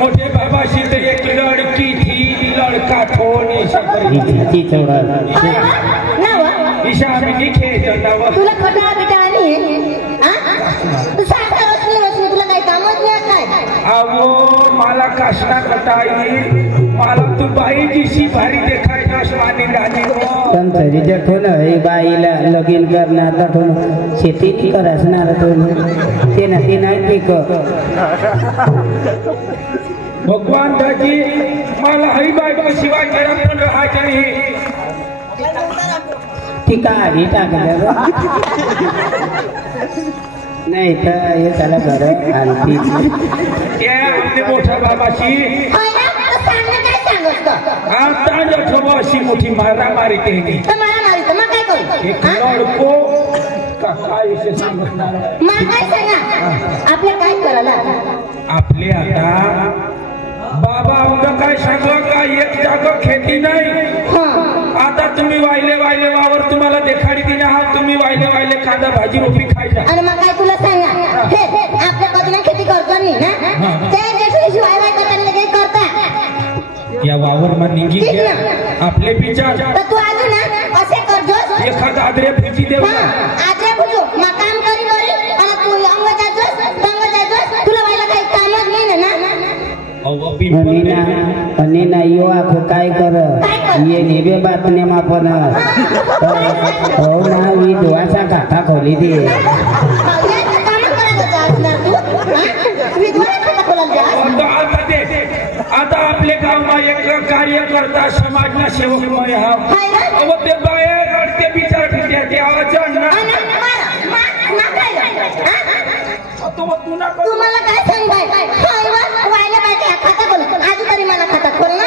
मोठे बाबाशी तर एक लड़की थी लड़का थोड़ी ती चौड़ा ईशा आम्ही निघे तुला खटा बिटा नाही तू सारखा रचनी तुला काही कामच नाही काय अहो मला कष्टा कटाई मला तू बाई जीशी भारी देखायचं मानी गाणी तरी जठून बाईला लगीन करणार तठून शेती करसणार ते नाही पीक भगवान दाजी मला हरी बाई शिवाय गरम पण राहायचं नाही ठीक आहे टाकलं नाही तर हे त्याला बरं आणखी आपले मोठ्या बाबाशी आता जठोबा अशी मोठी मारामारी केली एक लडको काय विषय सांगणार आपल्या काय करायला आपले आता बाबा उद्या काय सांगलं का एक जागा खेती नाही आता तुम्ही वाहिले वावर तुम्हाला देखाडी दिले आहात तुम्ही वाहिले कांदा भाजी रोपी खायचा आणि मग काय तुला सांगा आपल्या कधी खेती करतो नाही ना त्या वाय करता करता या वावर मा निघी आपले विचार तू अजून असे करजो एखादा आदरे फुजी देऊ आदरे फुजो मग काम करी आणि तू अंग जाजोस तुला व्हायला काही कामच नाही ना आणि ना यो आखो काय कर ये नेबे बातने मा पण हो ना मी दुवाचा खाता खोली दे आता आपले गाव मा एक कार्यकर्ता समाजना सेवक ते बाहेर ते विचार तुम्हाला काय सांगाय व्हायला पाहिजे खाता खोल आज तरी मला खाता खोल ना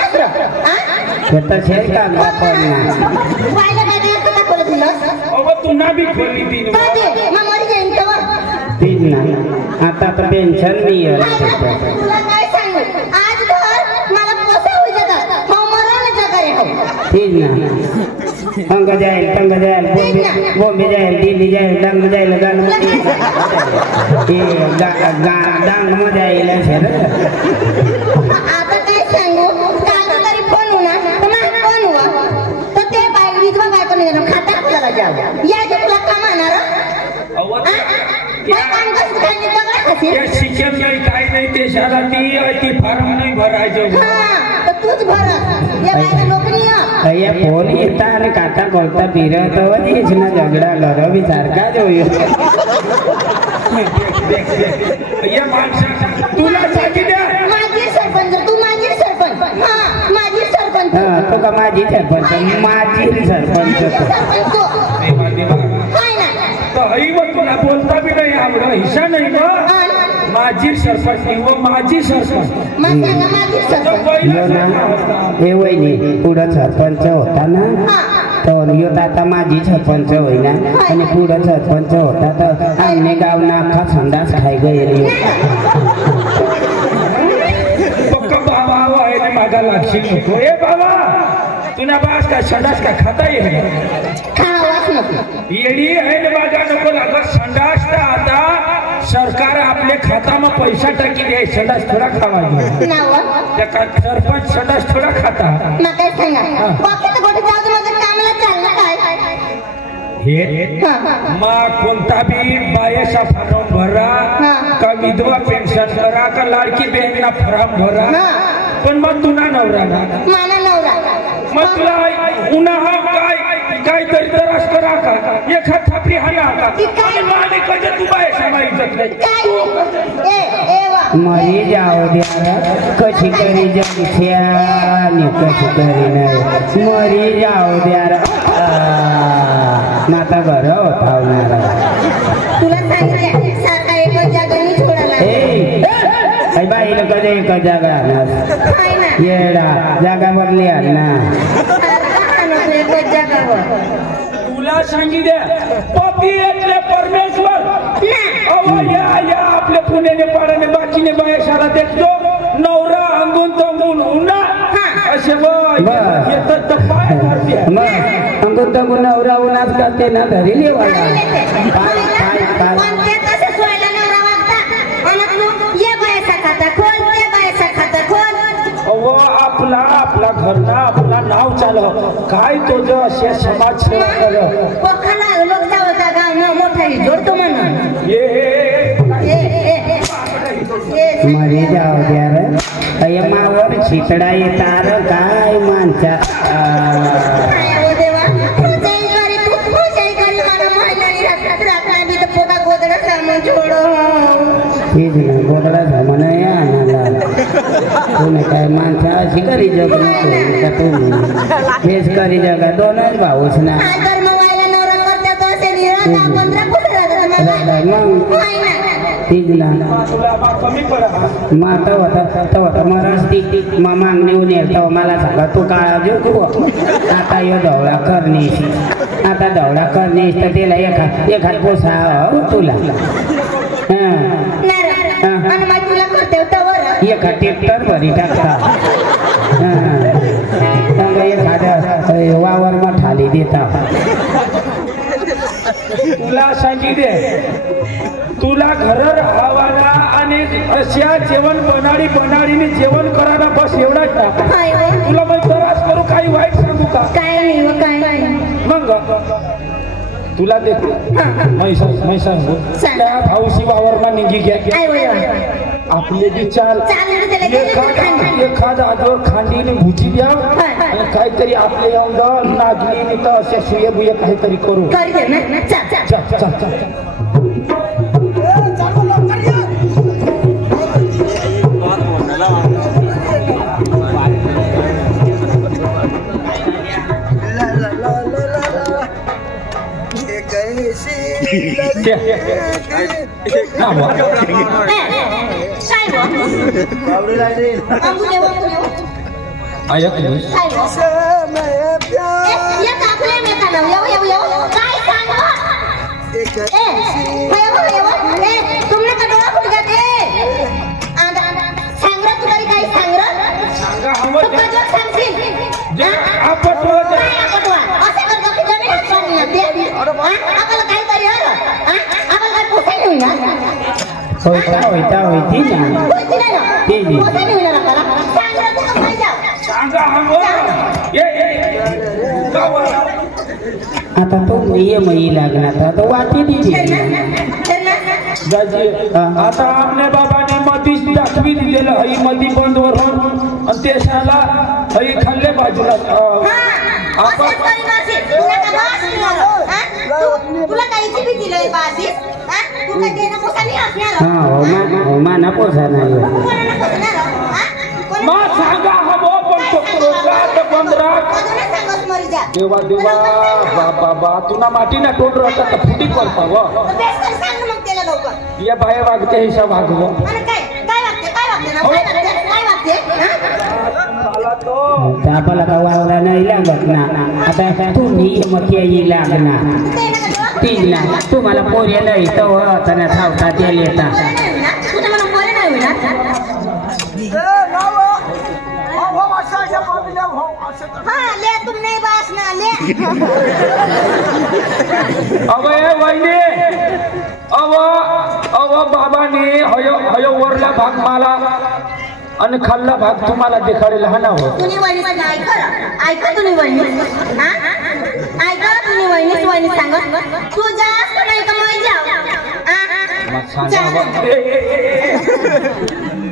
व्हायला पाहिजे खाता खोल तुला तुला बी खोली ती मग मरी जाईन तीच ना आता तर पेन्शन मी तुला काय सांगू आज धर मला कसं होई जातात हो मरण जगारे तीच ना अंग जाईल वो भी जाईल दिल्ली जाईल डांग जाईल गाणं डांग मध्ये जाईल आता काय सांगू काल तरी फोन होणार तर फोन हुआ तर ते बाई विधवा बायको निघणार खाता आपल्याला जाऊ या जे तुला कमाणार शिक्षण नाही काही नाही ते शाळा ती फार्म नाही भरायचं तूच भर या बाईला नोकरी अय्या फोन येता आणि काका बोलता फिरत हेच ना झगडा घर बी सारखा जोयो तुला सांगी द्या माझी सरपंच तू माझी सरपंच माझी सरपंच तो का माझी सरपंच तुला बोलता बी नाही आवड हिशा नाही मग माझी सरपंच माझी सरपंच हे वहिनी पुढं सरपंच होता ना तर यो आता माझी सरपंच होईना आणि पुढं सरपंच होता तर आमने गाव ना अख्खा संडास खाई गेली बाबा आहे मागा लागशील नको ए बाबा तुला बास का संडास का खाता येडी आहे ना मागा नको लागत संडास तर आता सरकार आपले खाता में पैसा टाकी दे संडास थोड़ा खावा सरपंच संडास थोड़ा खाता कोणता बी बायाचा फॉर्म भरा का विधवा पेन्शन भरा का लाडकी बहीण फॉर्म भरा पण मग तुला नवरा मग तुला उन्हा काय तरी त्रास करा का एखाद थापरी हाना का आणि कधी तू बायसा माहित मरी जाओ द्या कशी करी जगच्या आणि कशी करी नाही मरी जाओ द्या नाता घर होता तुला सांगितलं सारखा एकच जागा नाही छोडाला बाईला कधी एकच जागा येडा जागा बदली ना तुला सांगितले पती એટલે परमेश्वर या आपले पुण्याने पाडाने बाकीने बायशाला देखतो नवरा अंगून तंगून उन्हा असे येतात तर पाय मारते अंगून तंगून नवरा उन्हाच करते ना घरी लेवायला पण ते तसे सोयला नवरा वागता आणि तू घरना आपला नाव चालव काय तो जो असे समाज सेवा कर पखाला लोकचा होता गाव मोठा जोडतो म्हणून मरे जाऊ द्या रे मावर छितडा येतार काय माणसा तेच ना गोदडा सामान तुम्ही काय माणसा अशी करी जग का तुम्ही हेच करी जगा दोनच भाऊच ना तीच ना मग तवा मराठी मागणी येईल तेव्हा मला सांगा तू काळा जो आता यो धवळा करण्यास आता धवळा करण्यास तर तिला एखाद पोसा तुला एका ट्रॅक्टर भरी टाकता एखाद्या वावर मग ठाली देता तुला सांगितले तुला घर राहावाना आणि अशा जेवण बनाडीने जेवण करायला बस एवढाच टाक तुला मग त्रास करू काही वाईट सांगू का मग तुला देतो त्या भाऊशी वावरमा निघी घ्या आपले विचार एखादा आजवर खांडीने भुची द्या आणि काहीतरी आपले येऊन नागली तर अशा सुये बुये काहीतरी करू आता तो नियम लागणार आता वाटी दिली आता आपल्या बाबाने मधी दाखवी दिलेलं हई मधी बंद वरून आणि ते शाला हई खाल्ले बाजूला माना पोसा नाही सांगा देवा देवा बाबा तुला माटी ना टोट राहता तर फुटी करता या बाय वागते हिशा वागव आपला का वावरा नाही लागत ना आता तुम्ही मग येई लागणार तीन ना तुम्हाला पोरे नाही तर थावता ते येता बाबाने हयो वरला भाग मला आणि खाल्ला भाग तुम्हाला देखाडेल हा ना हो तुम्ही वहिनी सांगा तू जास्त नाही कमाई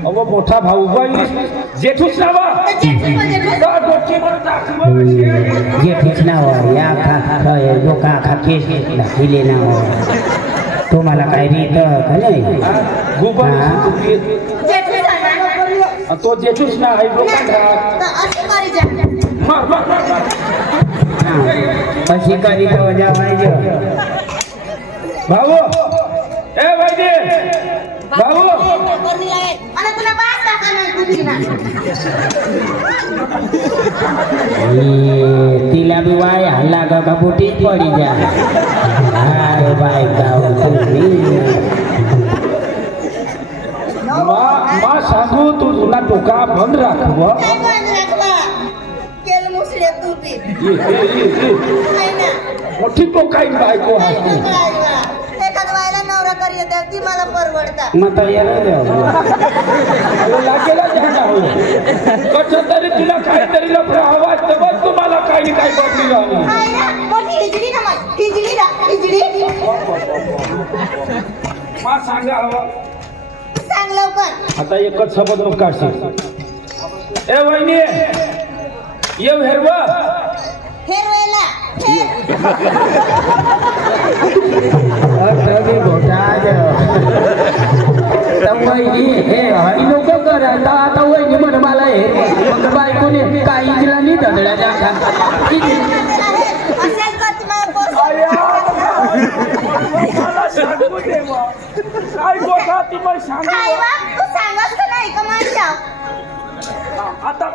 अहो मोठा भाऊ जेठूच नावा जेठूच नाव या लोका खा केस दिले नाव तुम्हाला काय रीत का नाही तो जेठूच ना अशी करी तो जा भाऊ ए भाई भाऊ तिला बी वाय हल्ला का बुटीत पडी जा बाय मा सांगू तू तुला डोका बंद राखव मोठी टोकाई बायको मला परवडता मग लागेला कसं तरी तुला काहीतरी लफडा हवा तेव्हा तुम्हाला काही काही बदली झाली मा सांगा हवं सांग लवकर आता एकच शब्द मग काढशील ए वहिनी ये हेरवा हेरवेला हेर तभी घोटाळ वहिनी हे हरी लोक करत आता वहिनी म्हण मला हे मग बायकोने काही तिला नाही धडल्या असेल का तुम्हाला बोल काय गोठा ती मग सांग काय बा तू सांगत का नाही का माझ्या आता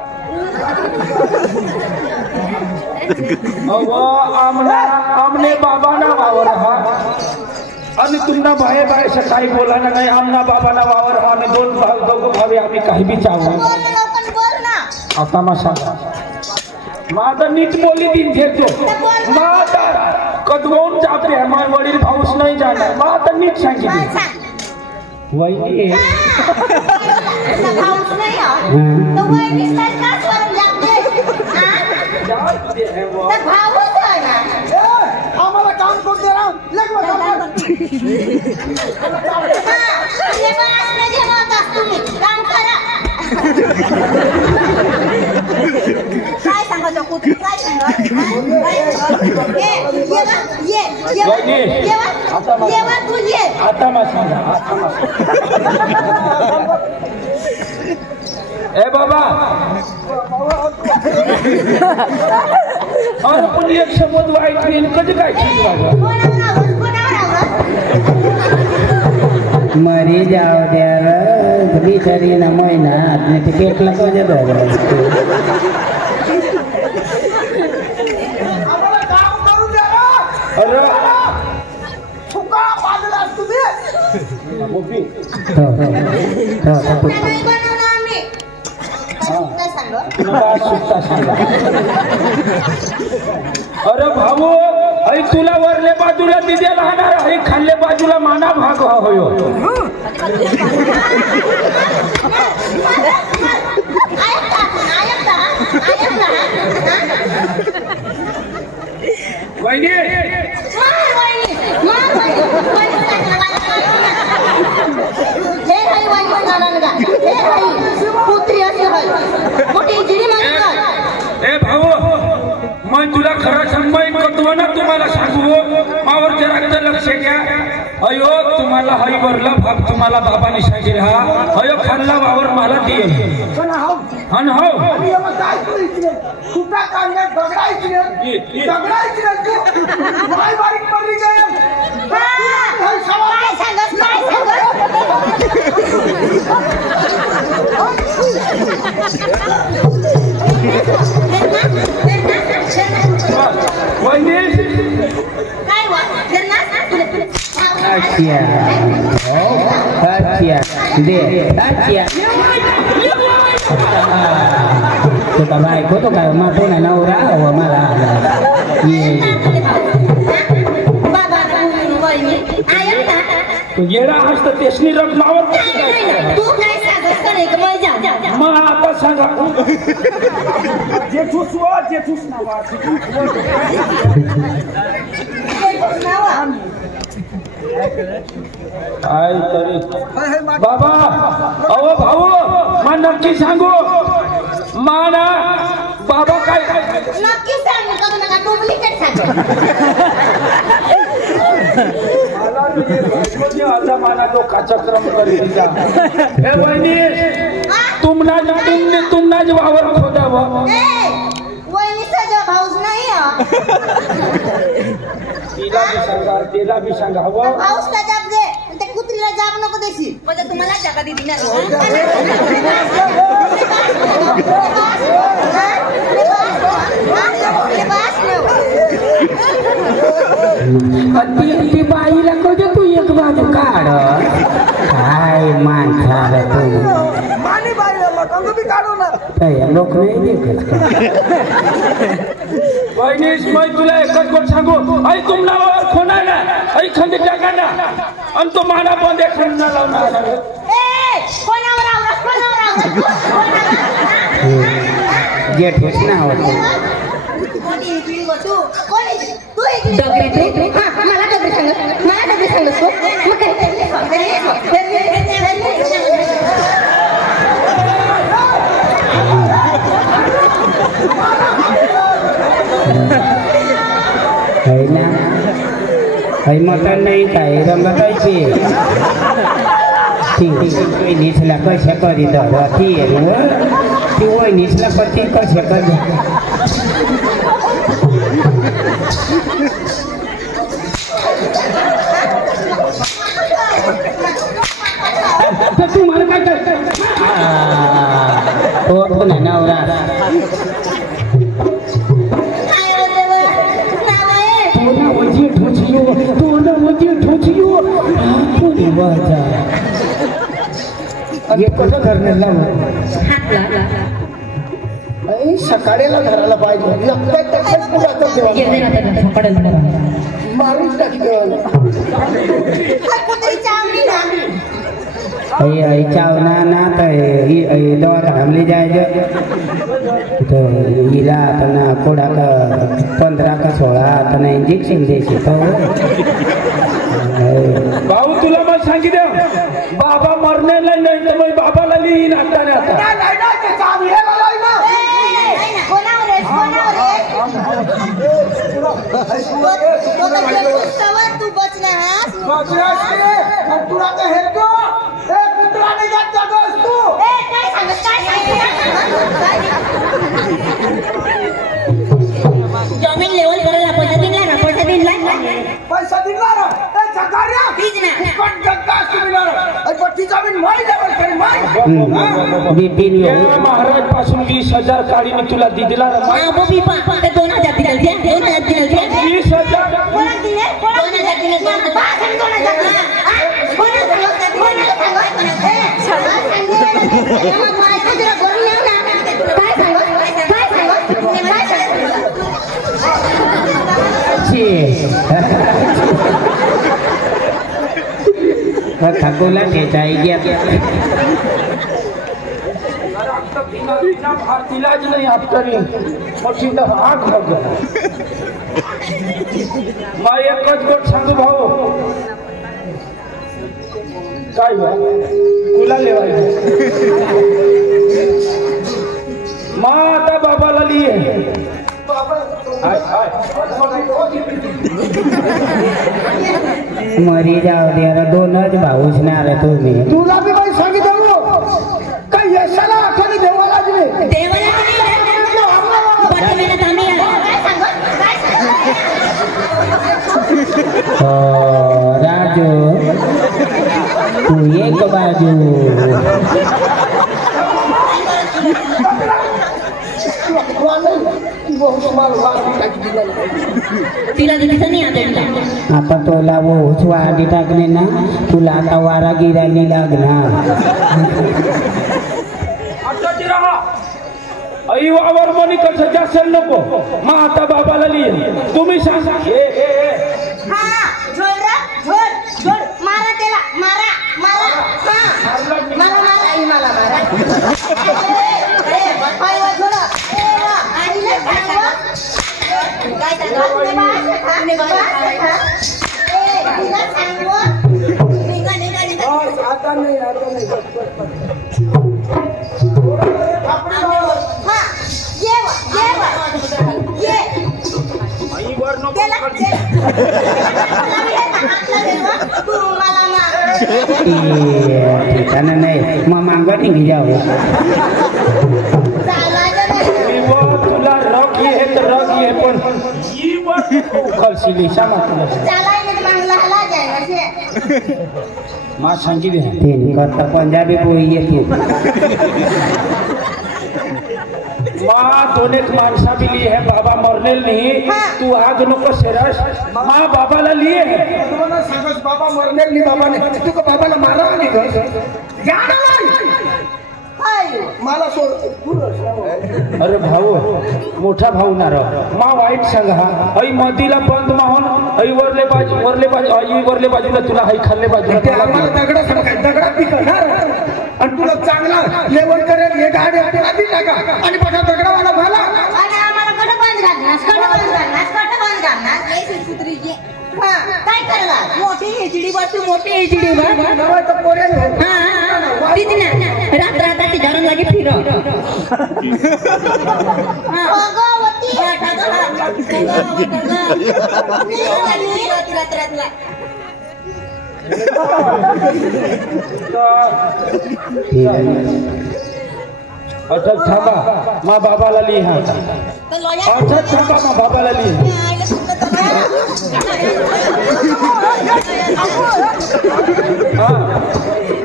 आमने बाबाना वावर हा आणि तुमना बाहे बाहे सकाळी बोला ना नाही आमना बाबाना वावर हा आम्ही दोन भाऊ दोघं भावे आम्ही काही बी चाहू बोल ना आता मा सांगा माझं नीट बोली दिन घेतो माझा कदवून जाते माझे वडील भाऊस नाही जाणार मग आता नीट सांगितलं वहिनी भाऊच नाही तो वहिनीच नाही का स्वरून जाते तर भाऊच आहे ना आम्हाला काम करून दे राव लग तुम्ही काम करा काय सांगायचं कुठे काय सांगा तू ये आता मा सांगा ए बाबा अरे पण एक शब्द वाईट नाही कधी काय मरी जाऊ द्या बिचारी ना महिना आपल्या ते पेटला कधी आम्हाला काम करून द्या ना अरे फुका बाजूला तुम्ही अरे भाऊ आई तुला वरले बाजूला तिथे राहणार आई खाल्ले बाजूला माना भाग होयो वहिनी ए भाऊ मग तुला खरं सांगतो ना तुम्हाला सांगू मावर जरा लक्ष घ्या अयो तुम्हाला हई वरला भाग तुम्हाला बाबाने सांगेल हा अयो खाल्ला वावर मला दे आणि हो फुका काढण्यात दगडायची बारीक पडली काय तुका बायको तो काय मा पुन्हा नवरा हवा मला येडा हसत तेसनी रकमावर मग आता सांगा जेठूस नावा काय तरी बाबा अहो भाऊ मग नक्की सांगू माना बाबा काय नक्की सांग नका डुप्लिकेट सांग आता माना तो काचक्रम करी हे वहिनी तुमना जो वावर खोदावा वहिनीचा जो भाऊच नाही तिला बी सांगा भाऊसला जाब दे ते कुत्रीला जाब नको देशी म्हणजे तुम्हाला जागा दिली ना ती बाईला कधी तू एक बाजू काढ काय माणसा तू मानी बाईला कंग बी काढू ना लोक नाही देखत वहिनीस मैं तुला एकच गोष्ट सांगू आई तुम्हाला खोना ना आई खंडी टाका ना आणि तो माना बंद खंडा लावणार ए कोणावर आवरा जेठूच ना होतो मला डबरी सांगत मग है ना है मटन नाही काय रंगत ती निचला कशा करी दर ती ती वय निचला करती कशा कर तू मला काय कर हो ना नवरा कसं धरण्याला सकाळीला धरायला पाहिजे मारून चावना ना दवाखाना जायचं हिला आता ना कोडा का 15 का 16 आता ना इंजेक्शन द्यायचे तो भाऊ तुला मग सांगितलं बाबा मरण्याला नाही तर मग बाबाला लिहीन आता तू बचना जमीन लेवल करायला पैसा दिला ना महाराज पासून 20,000 काढीने तुला दिला 20,000 खगोला ठेचाई गया भारतीलाच नाही आप करी मोठी आग हो गया मग एकच गोट सांगू भाऊ काय तुला लेवायचं मग आता बाबाला लिहे मरी जाऊ द्या 2च भाऊच नाही आला तुम्ही तुला बी काही सांगितलं काय यशाला आठवणी देवाला राजू तू एक बाजू आता तुला वाढी टाकणे ना तुला आता वारा गिराणी लागणार आई वावर म्हणे कसं जास्त नको मग आता बाबाला लिहि तुम्ही सांगा मारा त्याला मारा ठिकाण नाही मग मांगा निघी जाऊ तुला रग ये तर रग ये पण खलसिली सांगा मा सांगी दे करता पंजाबी पोळी येते माँ दोने माणसा भी ली है बाबा मरनेल नहीं तू आग नको शेरस माँ बाबा ला लिए है तुम्हाला सांगस बाबा मरनेल नाही बाबा ने तू का बाबाला मारा नाही ग जाणा मला सोड अरे भाऊ मोठा भाऊ ना रह माँ वाईट सांग हा आई मदीला बंद माहून आई वरले बाजूला तुला आई खाल्ले बाजूला दगडा पिकणार आणि तुला चांगला लेवल करेल हे गाडी तुला दी टाका आणि पठा दगडावाला भाला आणि आम्हाला कडं बंद घालणार काय करणार मोठी एचडी बस मोठी एचडी बस तर पोरेल तीच ना रात्री घरून लागे फिर अच्छा थांबा मा बाबाला लिहा अच्छा थांबा मा बाबाला लिहा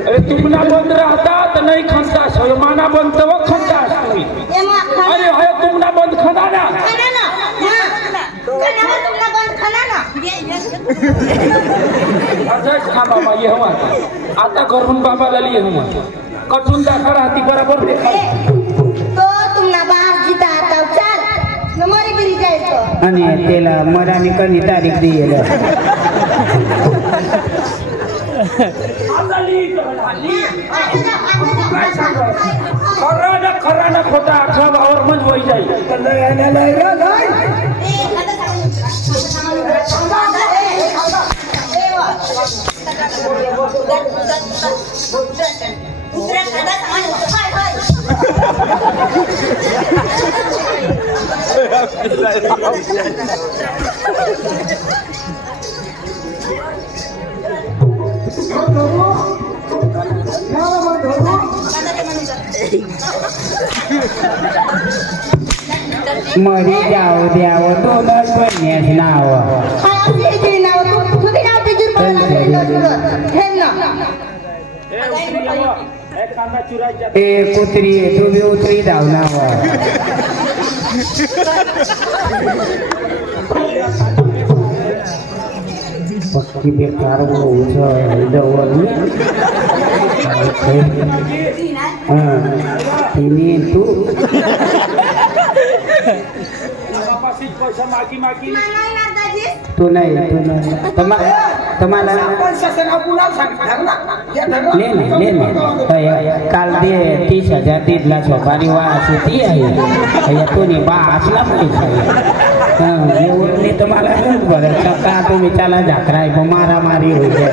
अरे तुमना बंद राहता तर नाही खंतास माना बंद तर खंतास तुम्ही अरे होय तुमना बंद खदा ना अच्छा थांबा मा ये हवा आता घरून बाबाला लिहा हवा कठून दाखा राहती बरोबर देखा तो तुम्हाला बाप जिता आता चाल नमरी बिरी जायचं आणि त्याला मराठी कधी तारीख दिली खरा ना खोटा 18 भावर मज होई जाई मरी जाऊ द्याव दोनच महिन्याच नाव ए कुत्री तुम्ही उतरी जाऊ नाव पक्की बेकार जवळ तिने तू पैसा मागी मागी तू नाही तुम्हाला काल दे 30,000 दिला सोपारी वास होती आहे तुम्ही बासला पैसा एवढी तुम्हाला बरं का तुम्ही त्याला झाकराय मारामारी होते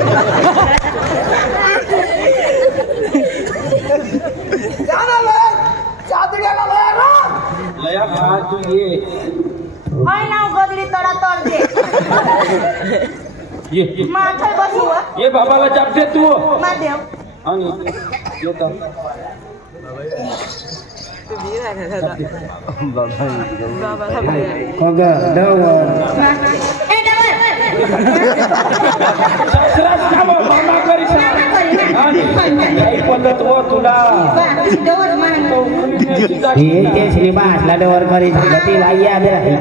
लया खा तू ये होय ना गदडी तडा तड दे ये माथे बसू ये बाबाला जाप दे तू मा देव आणि येतो सासराच का मामा करी पद्धत हो तुला केसरी बासला डवर करी तिला याद राहील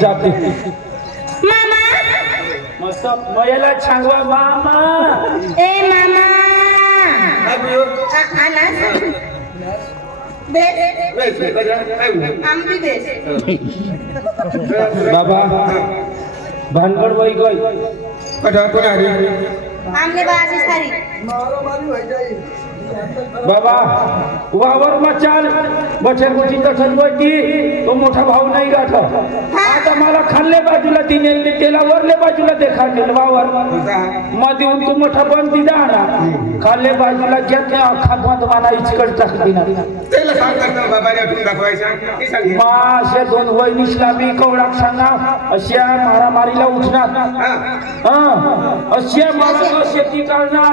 जाते मामा मस्त मयला छांगवा मामा ए मामा आना बाबा भानगड वही गई आमने बाजी सारी बाबा वावर मचाल बछर गुटी तसंच वरती तो मोठा भाव नाही गाठ आता मला खाल्ले बाजूला तिने त्याला वरले बाजूला देखा वावर मध्ये तू मोठा बंद दिला ना खाल्ले बाजूला घेतले अख्खा बंद मला इचकड टाकली ना अशा दोन वैनिशला मी कवडाक सांगा अशा मारामारीला उठणार अशा मला शेती करणार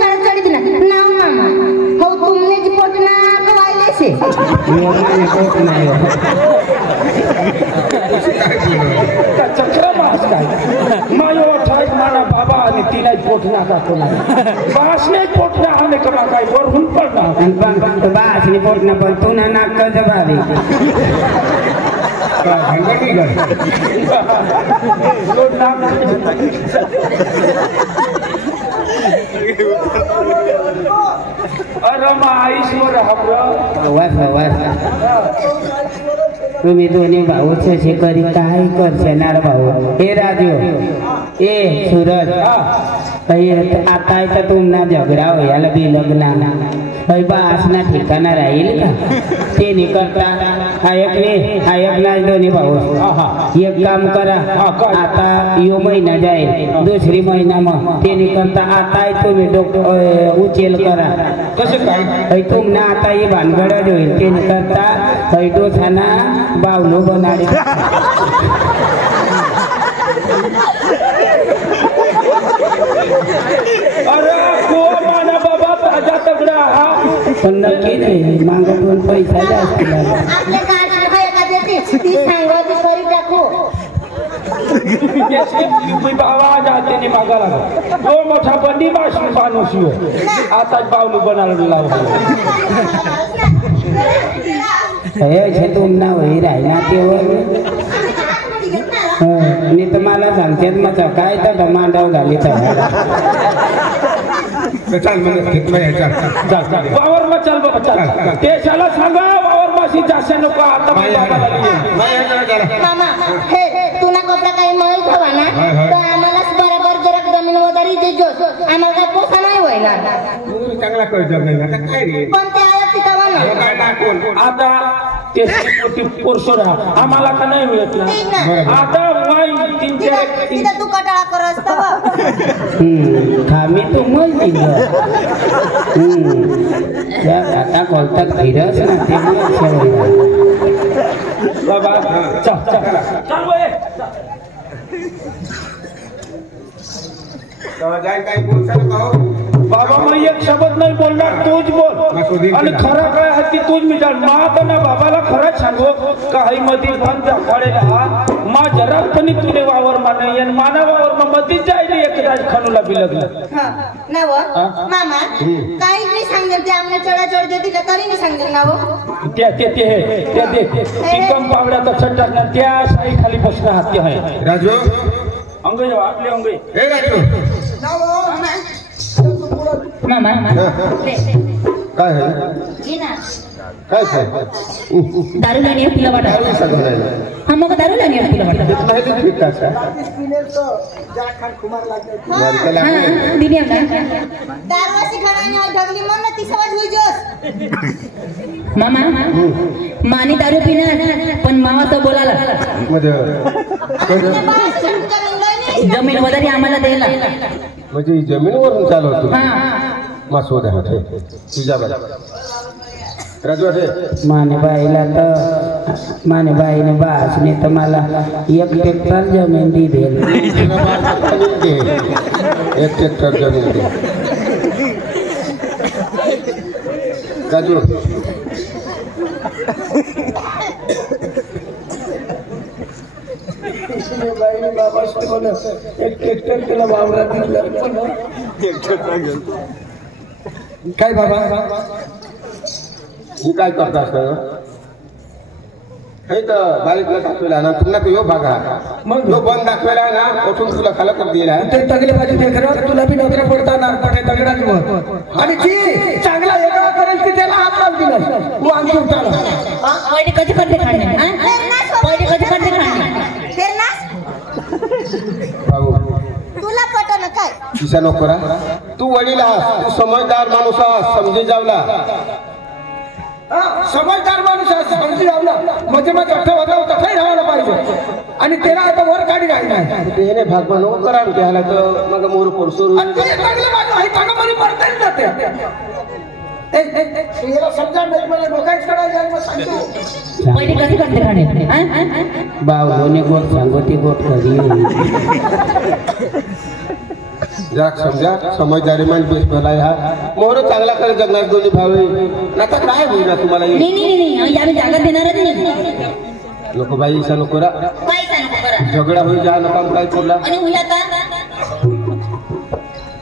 चढ़ दिला ना मामा हो तुमने जी पोटना कवाइले से चक्र मास काय मायो ठाई माना बाबा आणि तिला पोटना का कोला बासने पोटना आने कमा काय वर हुन पडना बासने पोटना पण तू ना नाक जबारी भंगटी गई लोड नाम अरे मा ईश्वर हमरो वास तुम्ही दोन्ही भाऊ असे करी काय करशेनार भाऊ हे राजू ए सूरज आता तर तुम्हाला झगडा व्हायला बी लग्न बा असना ठिकाणा राहील का ते नाही करता ऐकला दोन्ही भाऊ एक काम करा आता यो महिना जाईल दुसरी महिना मग ते नाही करता आता तुम्ही उचेल करा कसं काय तुम्हाला आता ही भानगड होईल ते नाही करता डोसाना बावलो बनाडे अरे को माना बाबा ताजा तगडा हा पण नक्की नाही मागून पैसा जास्त आपल्या गाडीला बाया का देते ती सांगायची करी टाकू आवाज आते नाही मागायला तो मोठा बंदी माणूस आताच बावलू बनायला तुम ना होई राहिना तेव्हा मी तुम्हाला सांगते मग काय तर मांडव झाली वावर मग चल बाबा चल देशाला सांगा वावर माशी जास्त नको आता मामा हे तुला कपडा काही माहित हवा ना तर आम्हालाच बरोबर जरा जमीन वगैरे देजो आम्हाला काय पोसा नाही व्हायला चांगला काय पण ते आया पितावा ना आता ते पोरसोडा आम्हाला का नाही मिळत ना आता तिथं तू कटाळा कर मी तो मग आता बोलतात फिरच ना ते बाबा काही बोलता बाबा मी एक शब्द नाही बोलणार तूच बोल आणि खरं काय आहे ती तूच मिटाल मा तर ना बाबाला खरंच सांगू काही मध्ये बंद पडेल हा मा जरा पण तुले वावर माने आणि माना वावर मग मधीच जाईल एक राज खानूला बिलगलं नव मामा काही मी सांगेल ते आमने चढाचढ देतील तरी मी सांगेल ना ते कम पावड्याचा छट्टा ना त्या साई खाली बसणं हाती आहे राजू अंगे आपले अंगे हे राजू मामा काय आहे काय काय दारू लानी तुला वाटत हा मग दारू लानी तुला वाटत मामा मानी दारू पिणार पण मामा तो बोलाला जमीन वगैरे आम्हाला द्यायला म्हणजे जमिनीवरून चालवतो मासवत आहे तुझ्या माने बाईने बासने तर मला एक ट्रॅक्टर जमीन दी दे एक ट्रॅक्टर जमीन दे राजू बाबा एक ट्रॅक्टर त्याला वावरात काय बाबा मी काय करता हे तर बारीकला दाखवेला ना तुला तो यो भागा मग जो बंद दाखवेला ना उठून तुला खाला कर दिला ते तगले बाजू देखर तुला बी नोकऱ्या पडता ना पडे दगडाच वर आणि जी चांगला वेगळा करेल की त्याला हात लावून दिला तू आणखी उठाला पहिले कधी करते खाणे पहिले कधी करते खाणे बाबू तुला पटन काय किसा नोकरा तू वडील आहात तू समजदार माणूस आहात समजी जावला समजदार माणूस समजी जावला म्हणजे मग होता होता काही राहायला पाहिजे आणि त्याला आता वर गाडी राहिली नाही त्याने भाग बनव करा त्याला तर मग मोर पोरसूर बावने गोट सांगोती गोट करी जरा समजा समजदारी मान बेस भला हा मोर चांगला करे जगणार दोन्ही भावे आता काय होईल ना तुम्हाला आम्ही जागा देणारच नाही लोक बाई इसा नको रा झगडा होईल जा काम काय करला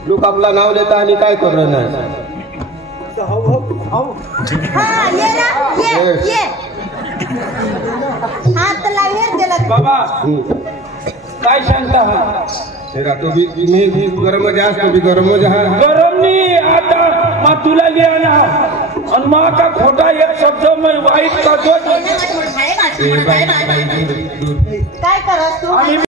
लोक आपला नाव देता आणि काय करणार नाही बाबा काय सांगता हा तो भी गरम जास्त भी गरम गरम नाही आता मग तुला लिहा ना आणि मग का खोटा एक शब्द मैं वाईट करतो काय करस तू